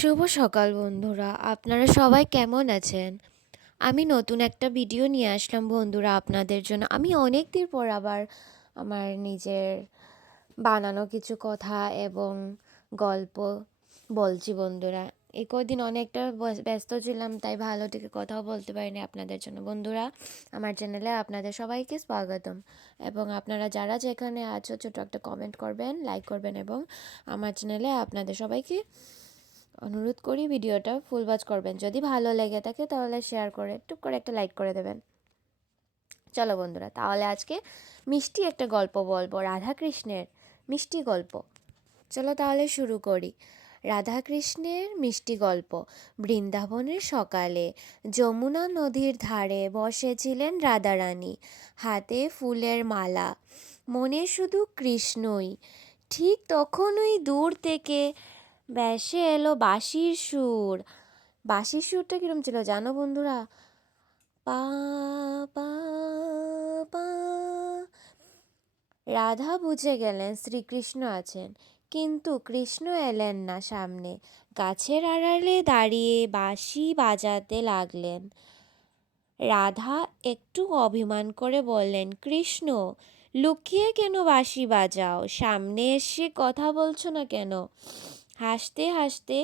শুভ সকাল বন্ধুরা, আপনারা সবাই কেমন আছেন? আমি নতুন একটা ভিডিও নিয়ে আসলাম বন্ধুরা আপনাদের জন্য। আমি অনেক দিন পর আবার আমার নিজের বানানো কিছু কথা এবং গল্প বলছি বন্ধুরা। এই কদিন অনেকটা ব্যস্ত ছিলাম, তাই ভালো থেকে কথাও বলতে পারিনি আপনাদের জন্য। বন্ধুরা, আমার চ্যানেলে আপনাদের সবাইকে স্বাগতম, এবং আপনারা যারা যেখানে আছো ছোটো একটা কমেন্ট করবেন, লাইক করবেন, এবং আমার চ্যানেলে আপনাদের সবাইকে অনুরোধ করি ভিডিওটা ফুল ওয়াচ করবেন। যদি ভালো লেগে থাকে তাহলে শেয়ার করে টুক করে একটা লাইক করে দেবেন। চলো বন্ধুরা, তাহলে আজকে মিষ্টি একটা গল্প বলবো, রাধাকৃষ্ণের মিষ্টি গল্প। চলো তাহলে শুরু করি। রাধাকৃষ্ণের মিষ্টি গল্প। বৃন্দাবনের সকালে যমুনা নদীর ধারে বসেছিলেন রাধারানী, হাতে ফুলের মালা, মনে শুধু কৃষ্ণই। ঠিক তখনই দূর থেকে ভেসে এলো বাঁশির সুর। বাঁশির সুরটা কিরম ছিল জানো বন্ধুরা? পা পা পা। রাধা বুঝে গেলেন শ্রীকৃষ্ণ আছেন, কিন্তু কৃষ্ণ এলেন না সামনে। গাছের আড়ালে দাঁড়িয়ে বাঁশি বাজাতে লাগলেন। রাধা একটু অভিমান করে বললেন, কৃষ্ণ, লুকিয়ে কেন বাঁশি বাজাও? সামনে এসে কথা বলছো না কেন? হাসতে হাসতে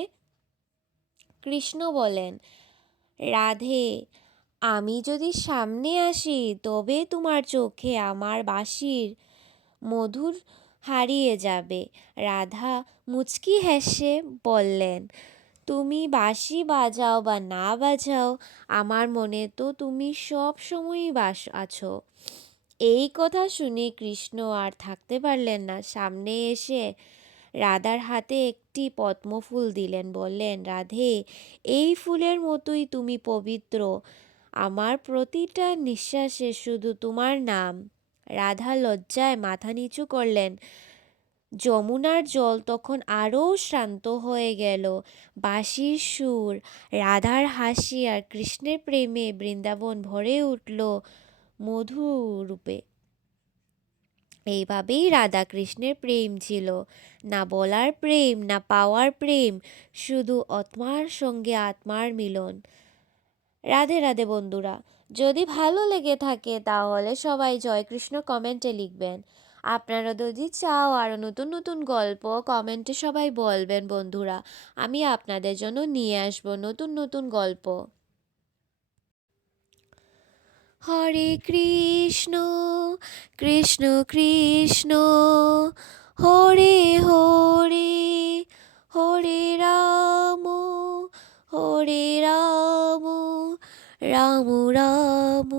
কৃষ্ণ বলেন, রাধে, আমি যদি সামনে আসি তবে তোমার চোখে আমার বাঁশির মধুর হারিয়ে যাবে। রাধা মুচকি হেসে বললেন, তুমি বাঁশি বাজাও বা না বাজাও, আমার মনে তো তুমি সব সময়ই আছো। এই কথা শুনে কৃষ্ণ আর থাকতে পারলেন না। সামনে এসে রাধার হাতে একটি পদ্মফুল দিলেন, বললেন, রাধে, এই ফুলের মতোই তুমি পবিত্র। আমার প্রতিটা নিঃশ্বাসে শুধু তোমার নাম। রাধা লজ্জায় মাথা নিচু করলেন। যমুনার জল তখন আরও শান্ত হয়ে গেল। বাঁশির সুর, রাধার হাসি আর কৃষ্ণের প্রেমে বৃন্দাবন ভরে উঠল মধুরূপে। এইভাবেই রাধা কৃষ্ণের প্রেম ছিল, না বলার প্রেম, না পাওয়ার প্রেম, শুধু আত্মার সঙ্গে আত্মার মিলন। রাধে রাধে বন্ধুরা। যদি ভালো লেগে থাকে তাহলে সবাই জয় কৃষ্ণ কমেন্টে লিখবেন। আপনারা যদি চাও আরও নতুন নতুন গল্প, কমেন্টে সবাই বলবেন বন্ধুরা। আমি আপনাদের জন্য নিয়ে আসবো নতুন নতুন গল্প। হরে কৃষ্ণ কৃষ্ণ কৃষ্ণ হরে হরে, হরে রাম হরে রাম, রাম রাম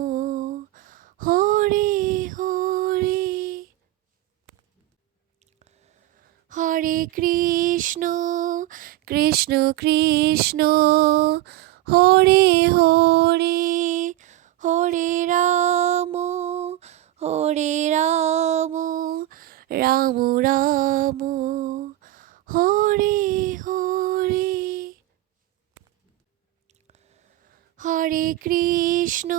হরে হরে। হরে কৃষ্ণ কৃষ্ণ কৃষ্ণ হরে হরে, হরে রাম হরে রাম, রাম রাম হরে হরে। হরে কৃষ্ণ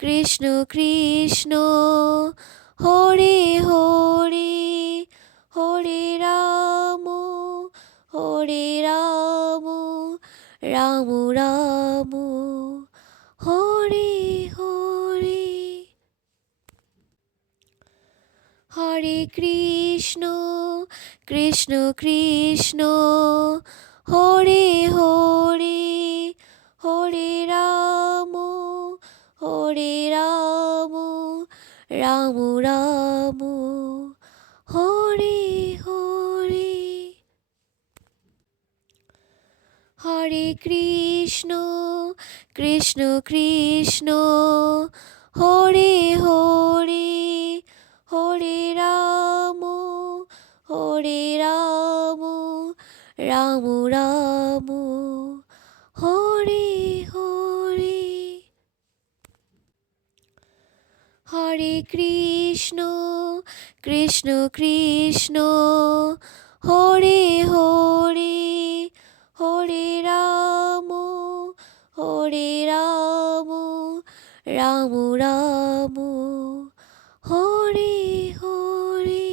কৃষ্ণ কৃষ্ণ হরে হরে, হরে রাম হরে রাম, রাম রাম হরে হরে। হরে কৃষ্ণ কৃষ্ণ কৃষ্ণ হরে হরে, হরে রাম হরে রাম, রাম রাম হরে হরে। হরে কৃষ্ণ কৃষ্ণ কৃষ্ণ হরে হরে, হরে রাম হরে রাম, রাম রাম হরে হরে। হরে কৃষ্ণ কৃষ্ণ কৃষ্ণ হরে হরে, হরে রাম হরে রাম, রাম রাম হরে হরে।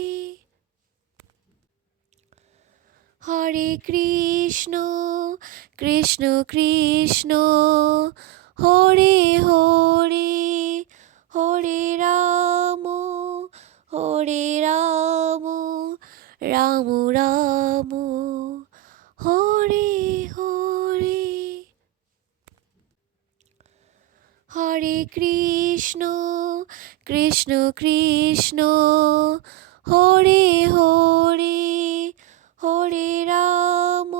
হরে কৃষ্ণ কৃষ্ণ কৃষ্ণ হরে হরে হরে রাম রাম রাম হরে হরে। হরে কৃষ্ণ কৃষ্ণ কৃষ্ণ হরে হরে হরে রাম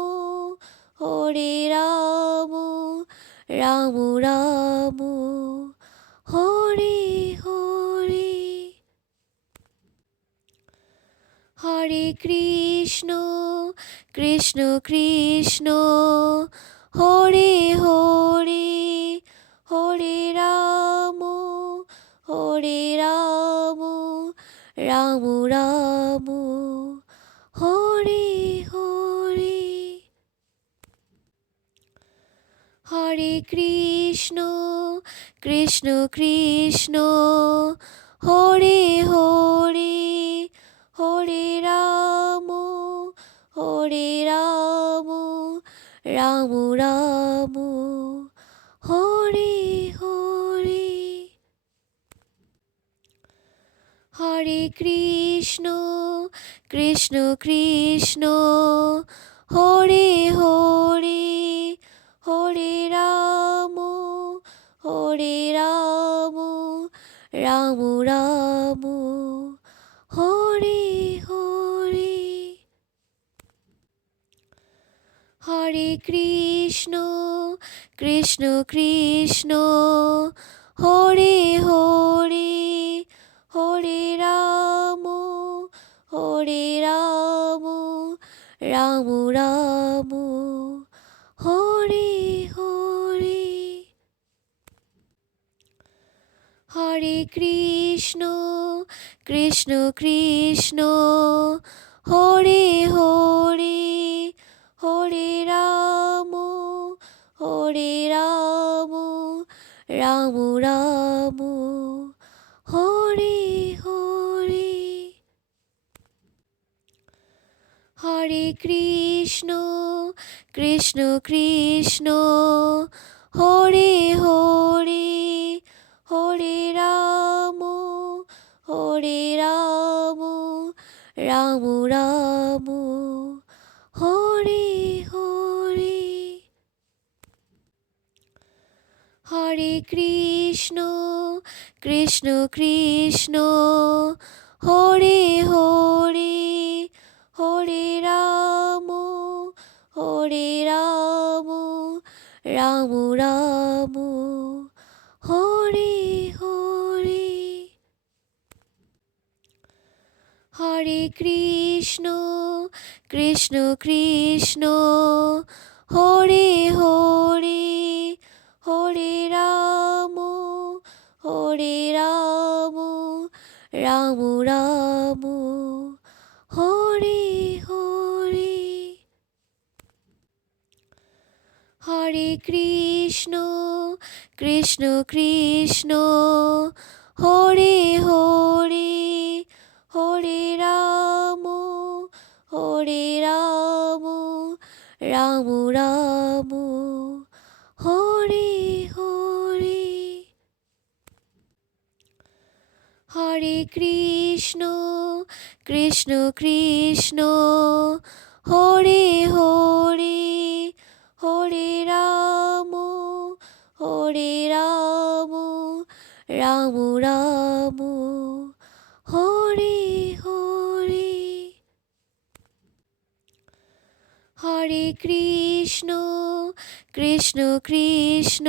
রাম রাম হরে হরে। হরে কৃষ্ণ কৃষ্ণ কৃষ্ণ হরে হরে হরে রাম রাম রাম হরে হরে। হরে কৃষ্ণ কৃষ্ণ কৃষ্ণ হরে হরে হরে রাম রাম রাম হরে হরে। হরে কৃষ্ণ কৃষ্ণ কৃষ্ণ হরে হরে হরে রাম রাম রাম হরে হরে। হরে কৃষ্ণ কৃষ্ণ কৃষ্ণ হরে হরে হরে রাম রাম রাম হরে হরে। হরে কৃষ্ণ কৃষ্ণ কৃষ্ণ হরে হরে হরে রাম রাম রাম হরে হরে। হরে কৃষ্ণ কৃষ্ণ কৃষ্ণ হরে হরে হরে রাম রাম রাম হরে হরে। হরে কৃষ্ণ কৃষ্ণ কৃষ্ণ হরে হরে হরে রাম রাম রাম হরে হরে। হরে কৃষ্ণ কৃষ্ণ কৃষ্ণ হরে হরে হরে রাম রাম রাম হরে হরে। হরে কৃষ্ণ কৃষ্ণ কৃষ্ণ হরে হরে হরে রাম রাম রাম হরে হরে। হরে কৃষ্ণ কৃষ্ণ কৃষ্ণ হরে হরে হরে রাম রাম রাম হরে হরে। হরে কৃষ্ণ কৃষ্ণ কৃষ্ণ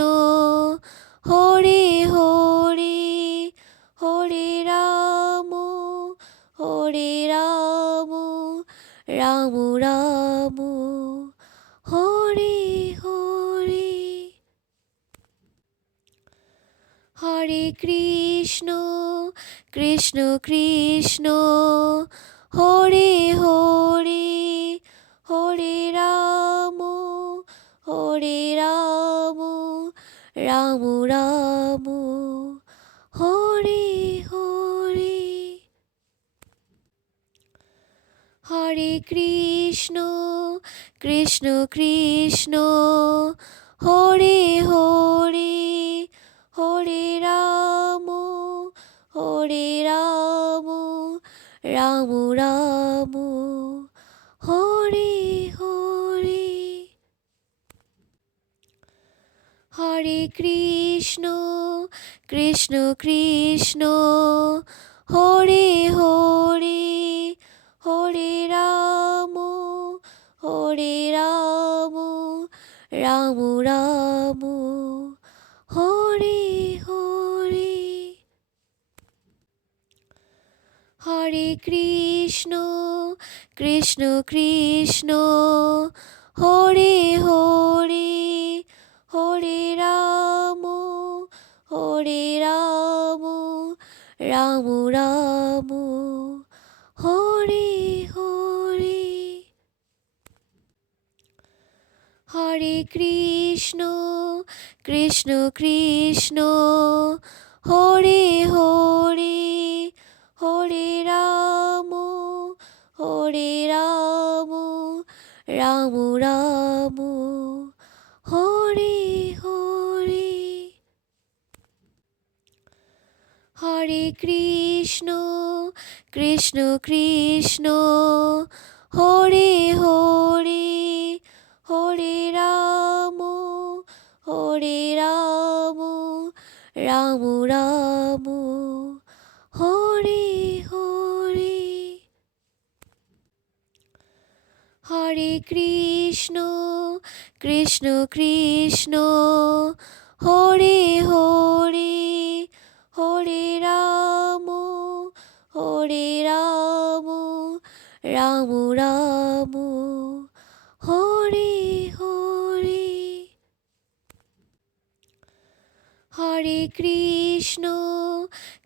হরে হরে হরে রাম রাম রাম হরে হরে। হরে কৃষ্ণ কৃষ্ণ কৃষ্ণ হরে হরে হরে রাম রাম রাম হরে হরে। হরে হরে কৃষ্ণ কৃষ্ণ কৃষ্ণ হরে হরে হরে রাম রাম রাম হরে হরে। হরে কৃষ্ণ কৃষ্ণ কৃষ্ণ হরে হরে হরে রাম রাম রাম হরে হরে। হরে কৃষ্ণ কৃষ্ণ কৃষ্ণ হরে হরে হরে রাম রাম রাম হরে হরে। হরে কৃষ্ণ কৃষ্ণ কৃষ্ণ হরে হরে হরে রাম রাম রাম হরে হরে। হরে কৃষ্ণ কৃষ্ণ কৃষ্ণ হরে হরে হরে রাম রাম রাম হরে হরে। হরে কৃষ্ণ কৃষ্ণ কৃষ্ণ হরে হরে হরে রাম রাম রাম হরে হরে। হরে কৃষ্ণ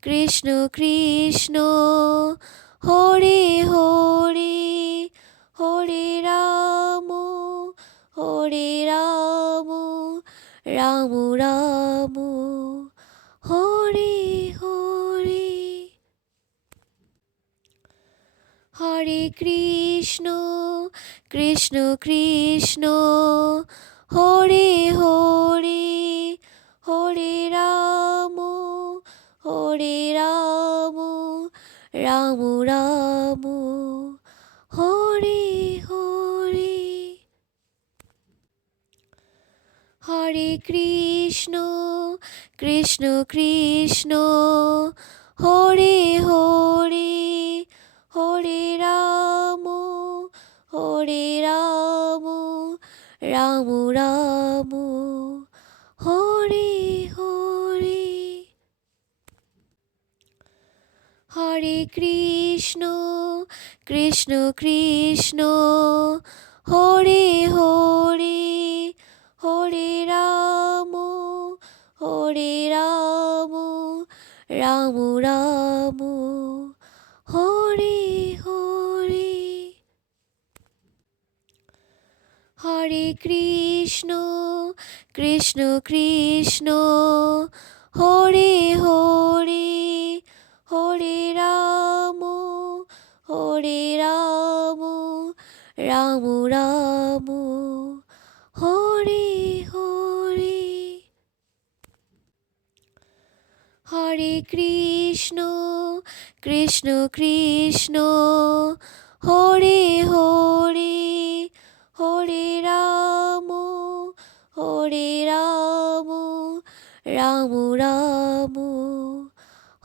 কৃষ্ণ কৃষ্ণ হরে হরে হরে রাম রাম রাম হরে হরে। হরে কৃষ্ণ কৃষ্ণ কৃষ্ণ হরে হরে হরে রাম রাম রাম হরে হরে। হরে কৃষ্ণ কৃষ্ণ কৃষ্ণ হরে হরে হরে রাম রাম রাম হরে হরে। হরে কৃষ্ণ কৃষ্ণ কৃষ্ণ হরে হরে হরে রাম রাম রাম হরে হরে। হরে কৃষ্ণ কৃষ্ণ কৃষ্ণ হরে হরে হরে রাম রাম রাম হরে হরে। হরে কৃষ্ণ কৃষ্ণ কৃষ্ণ হরে হরে হরে রাম রাম রাম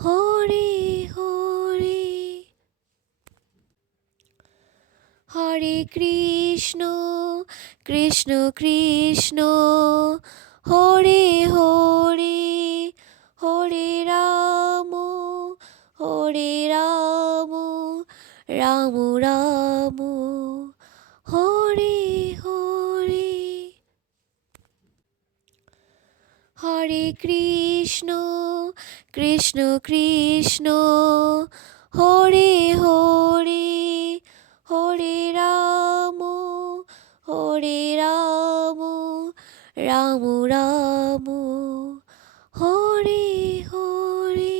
হরে হরে। হরে কৃষ্ণ কৃষ্ণ কৃষ্ণ হরে হরে হরে রাম রাম রাম হরে হরে। হরে কৃষ্ণ কৃষ্ণ কৃষ্ণ হরে হরে হরে রাম রাম রাম হরে হরে।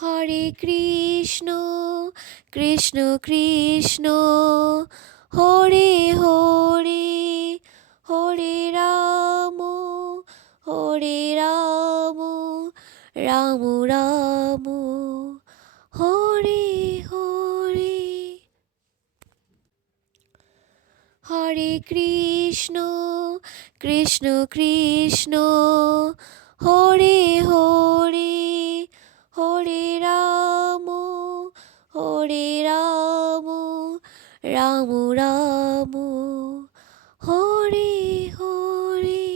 হরে কৃষ্ণ কৃষ্ণ কৃষ্ণ হরে হরে হরে রাম রাম রাম হরে হরে। হরে কৃষ্ণ কৃষ্ণ কৃষ্ণ হরে হরে হরে রাম রাম রাম হরে হরে।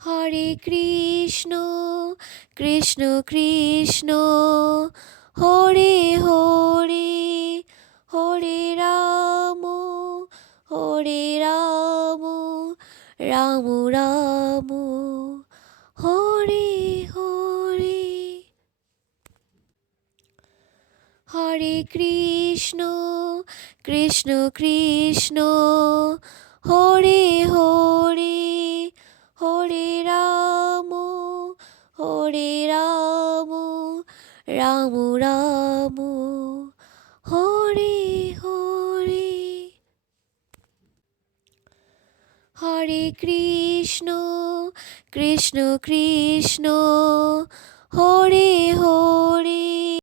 হরে কৃষ্ণ কৃষ্ণ কৃষ্ণ হরে হরে হরে রাম রাম রাম হরে হরে। হরে কৃষ্ণ কৃষ্ণ কৃষ্ণ হরে হরে হরে রাম রাম রাম হরে হরে। হরে কৃষ্ণ কৃষ্ণ কৃষ্ণ হরে হরে